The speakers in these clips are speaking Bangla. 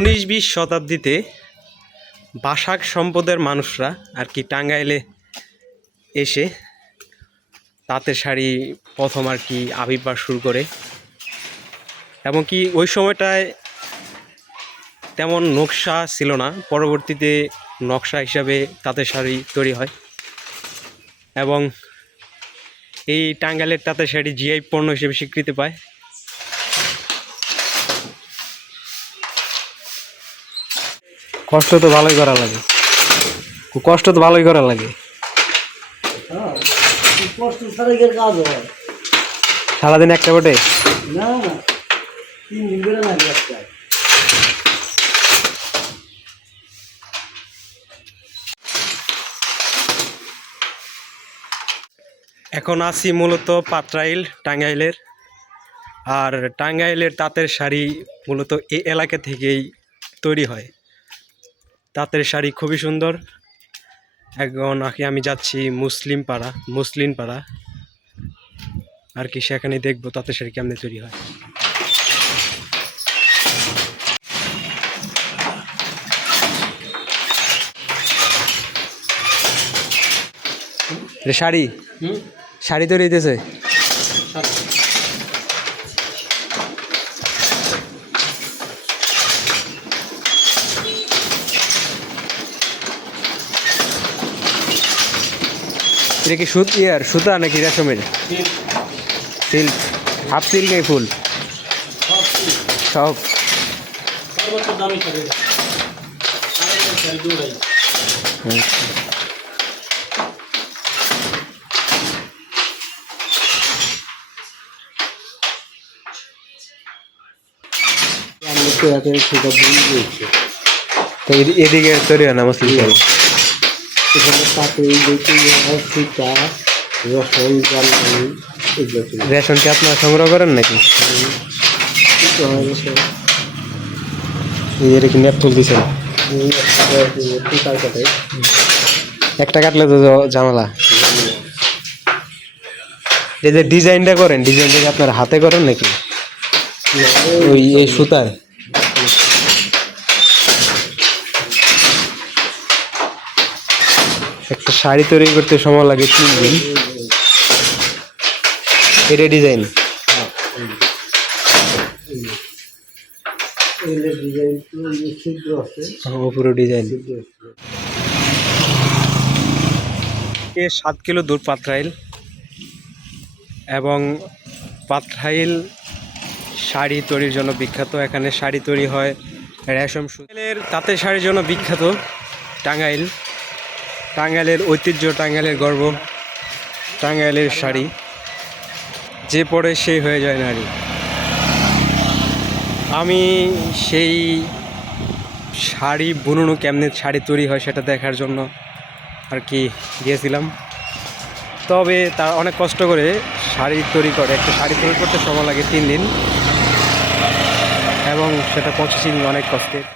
19-20 শতাব্দীতে বাসাক সম্প্রদায়ের মানুষরা আর কি টাঙ্গাইলে এসে তাঁতের শাড়ি প্রথম আর কি আবির্ভাব শুরু করে এবং কি ওই সময়টায় তেমন নকশা ছিল না। পরবর্তীতে নকশা হিসাবে তাঁতের শাড়ি তৈরি হয় এবং এই টাঙ্গাইলের তাঁতের শাড়ি জিআই পণ্য হিসেবে স্বীকৃতি পায়। কষ্ট তো ভালোই করা লাগে, সারাদিন একটা বটে না 3 দিন করে লাগে একটা। এখন আছি মূলত পাটরাইল টাঙ্গাইলের। আর টাঙ্গাইলের তাঁতের শাড়ি মূলত এই এলাকা থেকেই তৈরি হয়। তাঁতের শাড়ি খুবই সুন্দর। এখন আমি যাচ্ছি মুসলিম পাড়া আর কি, সেখানে দেখবো তাঁতের শাড়ি কেমনে তৈরি হয়। শাড়ি তৈরি হইতেছে। এটা কি সুতা নাকি রেশমের? সিল্ক, হাফ সিল্ক এই ফুল সব। এদিকে তৈরি হয় না মুসলিম শাড়ি? রেশন কি আপনারা সংগ্রহ করেন নাকি? এটা কি নেপ তুলতেছে? একটা কাটলে তো ঝামেলা। এই যে ডিজাইনটা করেন, ডিজাইনটা কি আপনার হাতে করেন নাকি ওই এই সুতায়? একটা শাড়ি তৈরি করতে সময় লাগে 3 দিন। এটা ডিজাইন পুরো ডিজাইন। 7 কিলো দূর পাটরাইল এবং পাটরাইল শাড়ি তৈরির জন্য বিখ্যাত। এখানে শাড়ি তৈরি হয় রেশম সুতার। তাঁতের শাড়ির জন্য বিখ্যাত টাঙ্গাইল। টাঙ্গাইলের ঐতিহ্য, টাঙ্গাইলের গর্ব, টাঙ্গাইলের শাড়ি যে পরে সেই হয়ে যায় নারী। আমি সেই শাড়ি বুননো কেমনে শাড়ি তৈরি হয় সেটা দেখার জন্য আর কি গিয়েছিলাম। তবে তার অনেক কষ্ট করে শাড়ি তৈরি করে। একটা শাড়ি তৈরি করতে সময় লাগে 3 দিন এবং সেটা প্রসেসিং অনেক কষ্টের।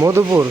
মধুপুর